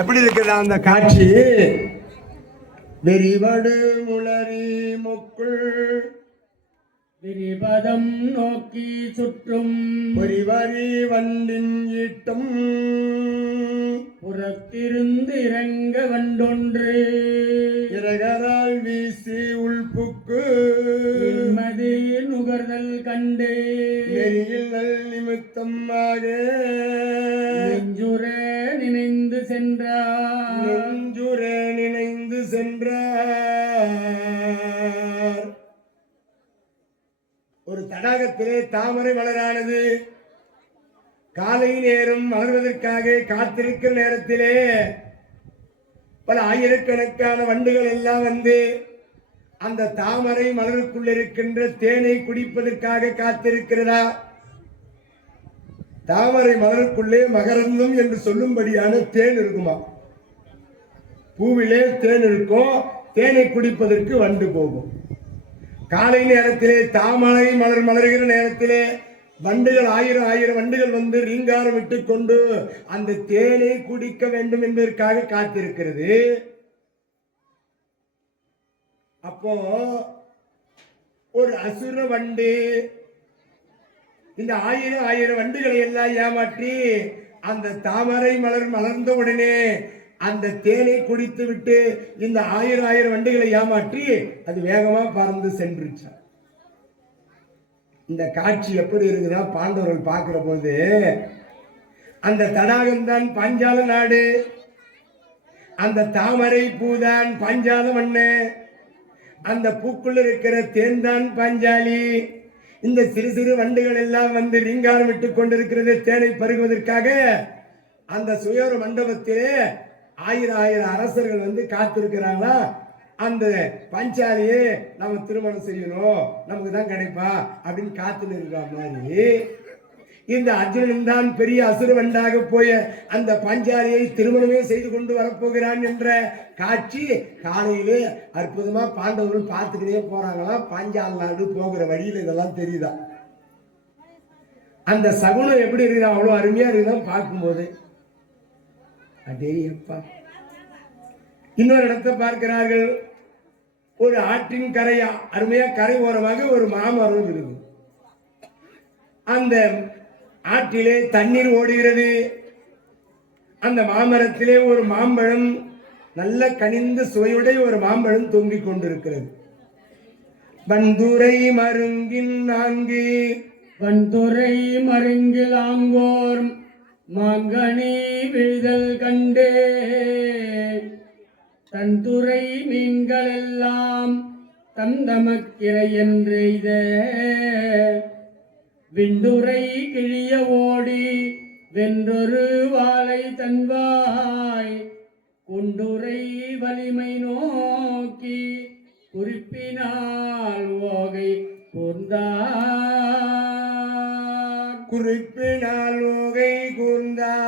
எப்படி இருக்கிறதா அந்த காட்சி? வெறிவடு முளரி மொக்குள் விரிபதம் நோக்கி சுற்றும் பொறிவரி வண்டின் ஈட்டம் புறத்திருந்து இறங்க வண்டொன்று இறகரால் வீசி உள்புக்கு மதி நுகர்தல் கண்டு நெறியில் நல் நிமித்தமாக நெஞ்சுர நினைந்து சென்றார். நெஞ்சுர நினைந்து சென்றார். ஒரு தடாகத்திலே தாமரை மலரானது காலை நேரம் மலர்வதற்காக காத்திருக்கிற நேரத்திலே பல ஆயிரக்கணக்கான வண்டுகள் எல்லாம் வந்து அந்த தாமரை மலருக்குள் இருக்கின்ற தேனை குடிப்பதற்காக காத்திருக்கிறதா? தாமரை மலருக்குள்ளே மகரந்தம் என்று சொல்லும்படியான தேன் இருக்குமா? பூவிலே தேன் இருக்கும், தேனை குடிப்பதற்கு வண்டு போகும். காலை நேரத்திலே தாமரை மலர் மலர்கிற நேரத்திலே வண்டுகள் ஆயிரம் வண்டுகள் வந்து ரீங்காரம் விட்டு கொண்டு அந்த தேனை குடிக்க வேண்டும் என்பதற்காக காத்திருக்கிறது. அப்போ ஒரு அசுர வண்டு இந்த ஆயிரம் வண்டுகளை எல்லாம் ஏமாற்றி அந்த தாமரை மலர் மலர்ந்த உடனே அந்த தேனை குடித்து விட்டு இந்த ஆயிரம் வண்டுகளை ஏமாற்றி அது வேகமா பறந்து சென்றுச்சு. இந்த காட்சி எப்படி இருக்குதா? பாண்டவர்கள் பார்க்கிற போது அந்த தடாகம்தான் பாஞ்சால நாடு, அந்த தாமரை பூதான் பாஞ்சால மண்ணு, அந்த பூக்குள்ள இருக்கிற தேன் தான் பாஞ்சாலி. இந்த சிறு சிறு வண்டுகள் எல்லாம் வந்து ரீங்காரம் விட்டு கொண்டிருக்கிறது தேனை பருகுவதற்காக. அந்த சுயோர மண்டபத்திலே ஆயிரம் அரசர்கள் வந்து காத்திருக்கிறாங்களா? அந்த பஞ்சாலியே நம்ம திருமணம் செய்யணும், நமக்கு தான் கிடைப்பா அப்படின்னு காத்துல இருக்கிற மாதிரி இந்த அர்ஜுனன் தான் பெரிய அசுரவண்டாக போய அந்த பஞ்சாலியை திருமணமே செய்து கொண்டு வரப்போகிறான் என்ற காட்சி காலையிலே அற்புதமா பாண்டவர்கள் பார்த்துக்கிட்டே போறாங்களாம். பாஞ்சால் நாடு போகிற வழியில் இதெல்லாம் தெரியுதா? அந்த சகுனம் எப்படி இருக்குதா? அவ்வளோ அருமையா இருக்குதான் பார்க்கும்போது. அடேயப்பா! இன்னொரு இடத்தை பார்க்கிறார்கள். ஒரு ஆற்றின் கரையா அருமையா கரை ஓரமாக ஒரு மாமரம் இருக்குது. அந்த ஆற்றிலே தண்ணீர் ஓடுகிறது. அந்த மாமரத்திலே ஒரு மாம்பழம், நல்ல கனிந்த சுவையுடைய ஒரு மாம்பழம் தொங்கிக் கொண்டிருக்கிறது. வன்துறை மருங்கின் ஆங்கு வன்துறை மருங்கில் ஆங்கோர் மாங்கனி விழுதல் கண்டே தன்துறை மீன்கள் எல்லாம் தந்தமக்கிரை என்று விண்டுரை கிழிய ஓடி வென்றொரு வாளை தன்வாய் குண்டுரை வலிமை நோக்கி குறிப்பினால் ஓகை கூர்ந்தார். குறிப்பினால் ஓகை கூர்ந்தார்.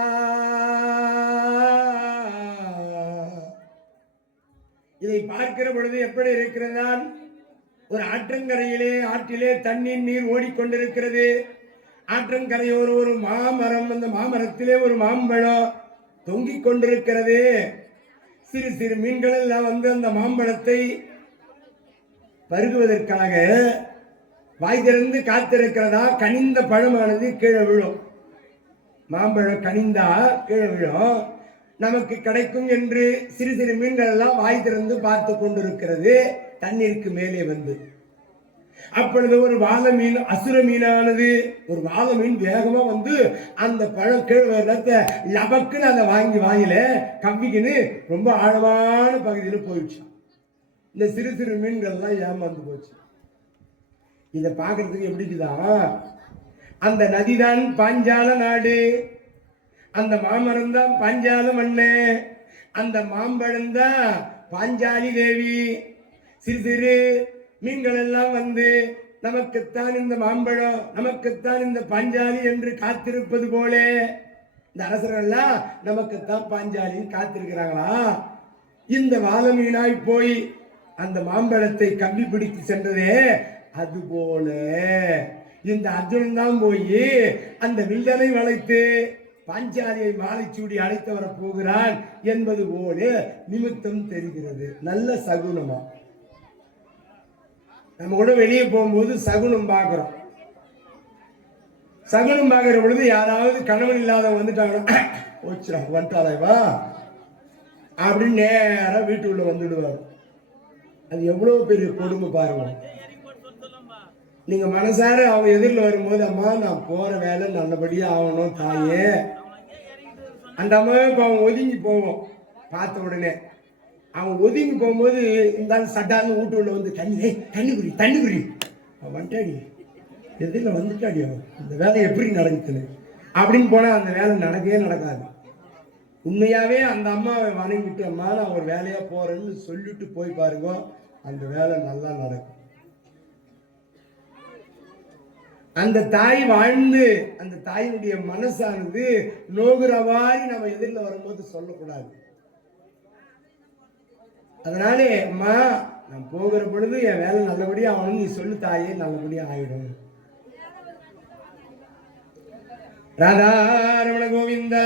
இதை பார்க்கிற பொழுது எப்படி இருக்கிறதான்? ஒரு ஆற்றிலே தண்ணீர் நீர் ஓடிக்கொண்டிருக்கிறது. ஆற்றங்கரையோர் ஒரு மாமரம், அந்த மாமரத்திலே ஒரு மாம்பழம் தொங்கிக் கொண்டிருக்கிறது. சிறு சிறு மீன்கள் எல்லாம் வந்து அந்த மாம்பழத்தை பருகுவதற்காக வாய் திறந்து காத்திருக்கிறதா. கனிந்த பழமானது கீழே விழும். மாம்பழம் கனிந்தா கீழே விழும், நமக்கு கிடைக்கும் என்று சிறு சிறு மீன்கள் எல்லாம் வாய் திறந்து பார்த்து கொண்டிருக்கிறது தண்ணீருக்கு மேலே வந்து. அப்பொழுது ஒரு வாழ மீன், அசுர மீனானது ஒரு வாழ மீன் வேகமா வந்து அந்த பழம் கீழே லபக்குன்னு அதை வாங்கி வாயில கவ்விக்கின்னு ரொம்ப ஆழமான பகுதியில் போயிடுச்சு. இந்த சிறு சிறு மீன்கள் எல்லாம் ஏமாந்து போச்சு. இதை பார்க்கறதுக்கு எப்படிக்குதான்? அந்த நதிதான் பாஞ்சால நாடு, அந்த மாமரம் தான் பாஞ்சால மண்ணு, அந்த மாம்பழம் தான் பாஞ்சாலி தேவி. சிறு சிறு மீன்கள் எல்லாம் வந்து நமக்குத்தான் இந்த மாம்பழம், நமக்குத்தான் இந்த பாஞ்சாலி என்று காத்திருப்பது போல இந்த அரசர்கள்லாம் நமக்குத்தான் பாஞ்சாலின்னு காத்திருக்கிறாங்களா? இந்த வாழ மீனாய் போய் அந்த மாம்பழத்தை கம்பி பிடித்து சென்றதே, அதுபோல இந்த அர்ஜுனன் தான் போய் அந்த வில்லனை வளைத்து பாஞ்சாலியை மாலைச்சூடி அழைத்து வர போகிறான் என்பது போல நிமித்தம் தெரிகிறது. நல்ல சகுனமா. நம்ம கூட வெளியே போகும்போது சகுனம் பார்க்கிறோம். சகுனம் பார்க்கிற பொழுது யாராவது கணவன் இல்லாதவங்க வந்துட்டாங்கன்னா ஓச்சுடா வந்துட்டாளேவா அப்படின்னு நேரம் வீட்டுக்குள்ள வந்துடுவார். அது எவ்வளவு பெரிய கொடுமை பாருங்க. நீங்க மனசார அவங்க எதிரில் வரும்போது அம்மா நான் போற வேலை நல்லபடியா ஆகணும் தாயே, அந்த அம்மாவுக்கு அவன் ஒதுங்கி போவோம். பார்த்த உடனே அவன் ஒதுங்கி போகும்போது இருந்தாலும் சட்டான்னு வீட்டுக்குள்ள வந்து தண்ணி குடி அவன் வந்துட்டாடி எதிரில் வந்துட்டாடி அவன் இந்த வேலை எப்படி நடக்குதுன்னு அப்படின்னு போனா அந்த வேலை நடக்கவே நடக்காது. உண்மையாவே அந்த அம்மாவை வணங்கிட்டு அம்மா நான் ஒரு வேலையா போறேன்னு சொல்லிட்டு போய் பாருங்க, அந்த வேலை நல்லா நடக்கும். அந்த தாய் வாழ்ந்து அந்த தாயினுடைய மனசானது நோகுறவாரி நம்ம எதிரில் வரும்போது சொல்லக்கூடாது. அதனாலே அம்மா நான் போகிற பொழுது என் வேலை நல்லபடியா ஆகணும் நீ சொல்லு தாயே, நல்லபடியா ஆயிடும். ராதா ரமண கோவிந்தா.